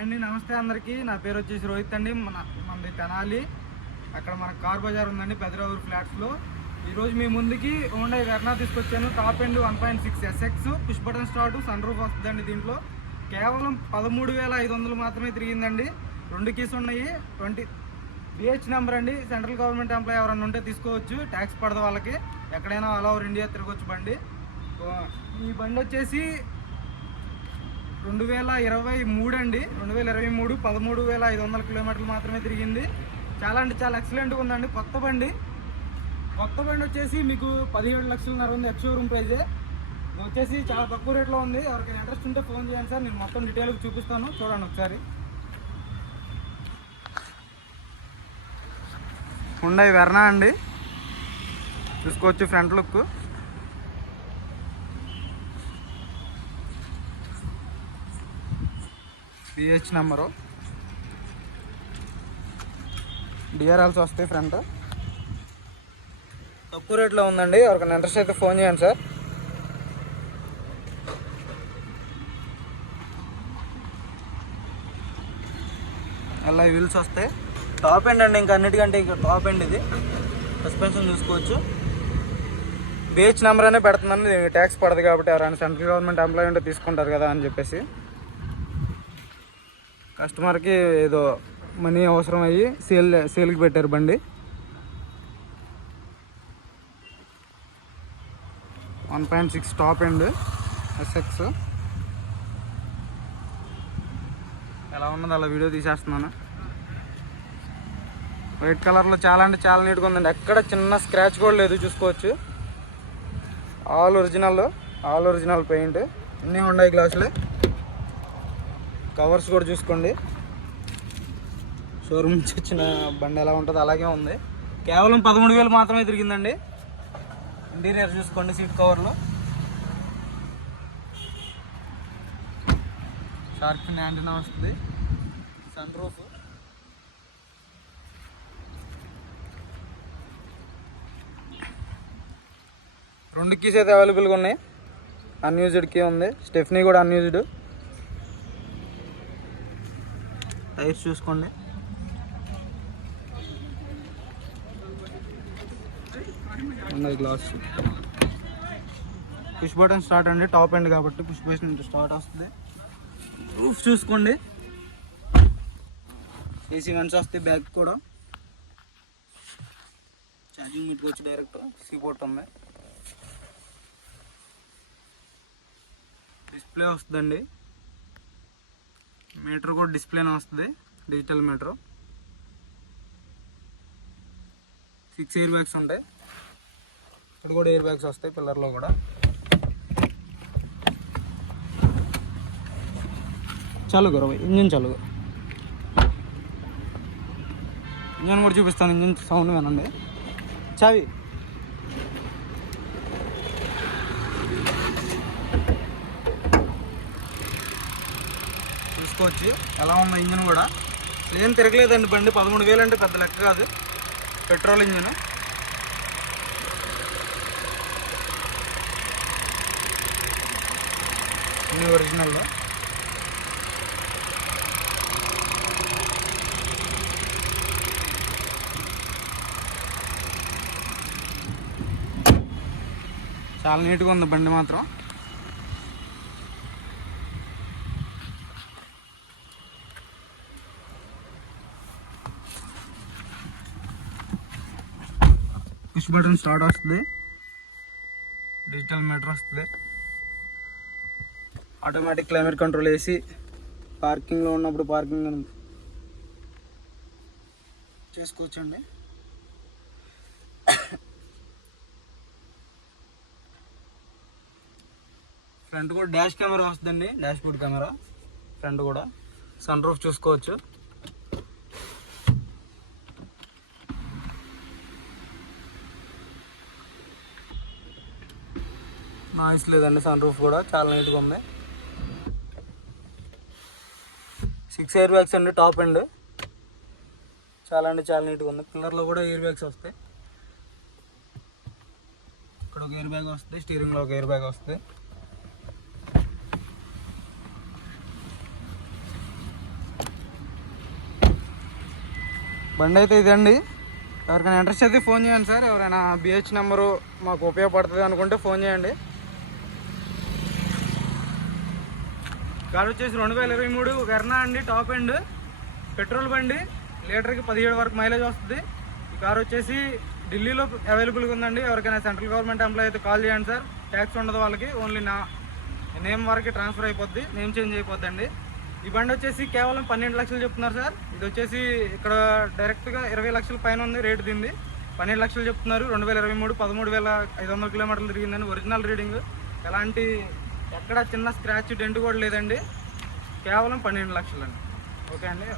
అండి నమస్తే అందరికీ. నా పేరు వచ్చేసి రోహిత్ అండి. మనది తెనాలి. అక్కడ మన కార్ బజార్ ఉందండి పెదరావూరు ఫ్లాట్స్లో. ఈరోజు మీ ముందుకి హోండా వెర్నా తీసుకొచ్చాను. Top end 1.6 SX push button start, sun roof వస్తుందండి. దీంట్లో కేవలం 13,500 మాత్రమే తిరిగిందండి. 2 కీస్ ఉన్నాయి. 20 BH నెంబర్ అండి. సెంట్రల్ గవర్నమెంట్ ఎంప్లాయీ ఎవరైనా ఉంటే తీసుకోవచ్చు. ట్యాక్స్ పడదు వాళ్ళకి. ఎక్కడైనా ఆల్ ఓవర్ ఇండియా తిరగవచ్చు బండి. ఈ బండి వచ్చేసి 2023 అండి. 2023 13,500 కిలోమీటర్లు మాత్రమే తిరిగింది. చాలా అంటే చాలా ఎక్సలెంట్గా ఉందండి. కొత్త బండి వచ్చేసి మీకు 17,00,000 ఉంది. ఎక్స్ షోరూమ్ ప్రైజే వచ్చేసి చాలా తక్కువ రేట్లో ఉంది. ఎవరికైనా ఇంట్రెస్ట్ ఉంటే ఫోన్ చేయండి సార్. నేను మొత్తం డీటెయిల్గా చూపిస్తాను, చూడండి ఒకసారి. హుండై వెర్నా అండి, చూసుకోవచ్చు front look. BH number, DRLs వస్తాయి ఫ్రంట్. తక్కువ రేట్లో ఉందండి. ఎవరికైనా ఇంట్రెస్ట్ అయితే ఫోన్ చేయండి సార్. అలా వీల్స్ వస్తాయి. టాప్ ఎండ్ అండి, ఇంకా అన్నిటికంటే ఇంకా టాప్ ఎండ్ ఇది. సస్పెన్షన్ చూసుకోవచ్చు. BH నెంబర్ అనే పెడుతుందండి. ట్యాక్స్ పడదు కాబట్టి ఎవరైనా సెంట్రల్ గవర్నమెంట్ ఎంప్లాయీ ఉంటే తీసుకుంటారు కదా అని చెప్పేసి. కస్టమర్కి ఏదో మనీ అవసరం అయ్యి సేల్కి పెట్టారు బండి. 1.6 టాప్ ఎండ్ SX. ఎలా ఉన్నది అలా వీడియో తీసేస్తున్నాను. వైట్ కలర్లో చాలా అంటే చాలా నీట్గా ఉందండి. ఎక్కడ చిన్న స్క్రాచ్ కూడా లేదు, చూసుకోవచ్చు. All original paint. అన్నీ ఉన్నాయి గ్లాసులే. కవర్స్ కూడా చూసుకోండి. షోరూమ్ నుంచి వచ్చిన బండి ఎలా ఉంటుందో అలాగే ఉంది. కేవలం 13,000 మాత్రమే తిరిగిందండి. ఇంటీరియర్ చూసుకోండి. సీట్ కవర్లు, షార్క్ ఫిన్ యాంటీనా వస్తుంది. సన్ రూఫ్, రెండు కీస్ అయితే అవైలబుల్గా ఉన్నాయి. అన్యూజ్డ్ కీ ఉంది. స్టెఫ్నీ కూడా అన్యూజ్డ్. టైర్స్ చూసుకోండి. గ్లాస్, పుష్ బటన్ స్టార్ట్ అండి. టాప్ ఎండ్ కాబట్టి పుష్ బటన్ స్టార్ట్ వస్తుంది. రూఫ్ చూసుకోండి. AC వెంట్స్ వస్తాయి. బ్యాక్ కూడా ఛార్జింగ్ మీట్కి వచ్చి డైరెక్ట్ సీపోర్ట్ ఉంది. డిస్ప్లే వస్తుందండి. మీటర్ కూడా డిస్ప్లేనే వస్తుంది, డిజిటల్ మీటర్. 6 ఎయిర్ బ్యాగ్స్ ఉంటాయి. ఇక్కడ కూడా ఎయిర్ బ్యాగ్స్ వస్తాయి పిల్లర్లో కూడా. చాలు గురవ ఇంజిన్ చాలు. ఇంజన్ కూడా చూపిస్తాను. ఇంజిన్ సౌండ్ వినండి. చావి చూసుకోవచ్చు ఎలా ఉందో. ఇంజిన్ కూడా ఏం తిరగలేదండి బండి. 13,000 అంటే పెద్ద లెక్క కాదు. Petrol engine. అన్ని ఒరిజినల్గా. చాలా నీట్గా ఉంది బండి మాత్రం. పుష్ బటన్ స్టార్ట్ వస్తుంది. డిజిటల్ మీటర్ వస్తుంది. Automatic climate control AC. పార్కింగ్లో ఉన్నప్పుడు పార్కింగ్ చేసుకోవచ్చండి. ఫ్రంట్ కూడా డాష్ కెమెరా వస్తుందండి. డాష్ బోర్డ్ కెమెరా ఫ్రంట్ కూడా. సన్ రూఫ్ చూసుకోవచ్చు. నాయిస్ లేదండి. సన్ రూఫ్ కూడా చాలా నీట్గా ఉంది. 6 ఎయిర్ బ్యాగ్స్ అండి. టాప్ ఎండ్ చాలా అంటే చాలా నీట్గా ఉంది. పిల్లర్లో కూడా ఎయిర్ బ్యాగ్స్ వస్తాయి. ఇక్కడ ఒక ఎయిర్ బ్యాగ్ వస్తుంది. స్టీరింగ్లో ఒక ఎయిర్ బ్యాగ్ వస్తుంది. బండి అయితే ఇదండి. ఎవరికైనా ఇంట్రెస్ట్ అయితే ఫోన్ చేయండి సార్. ఎవరైనా బిహెచ్ నెంబరు మాకు ఉపయోగపడుతుంది అనుకుంటే ఫోన్ చేయండి. కార్ వచ్చేసి 2023 వెర్నా అండి, టాప్ ఎండ్ పెట్రోల్ బండి, లీటర్కి 17 వరకు మైలేజ్ వస్తుంది. ఈ కార్ వచ్చేసి ఢిల్లీలో అవైలబుల్గా ఉందండి. ఎవరికైనా సెంట్రల్ గవర్నమెంట్ ఎంప్లాయీ అయితే కాల్ చేయండి సార్. ట్యాక్స్ ఉండదు వాళ్ళకి, ఓన్లీ నా నేమ్ వరకు ట్రాన్స్ఫర్ అయిపోద్ది, నేమ్ చేంజ్ అయిపోద్దండి. ఈ బండి వచ్చేసి కేవలం 12 లక్షలు చెప్తున్నారు సార్. ఇది వచ్చేసి ఇక్కడ డైరెక్ట్గా 20 లక్షల పైన ఉంది రేటు దీన్ని. 12 లక్షలు చెప్తున్నారు. 2023 13,500 కిలోమీటర్లు తిరిగిందండి. ఒరిజినల్ రీడింగ్, ఎలాంటి ఎక్కడ చిన్న స్క్రాచ్ డెంట్ కూడా లేదండి. కేవలం 12 లక్షలు అండి. ఓకే అండి.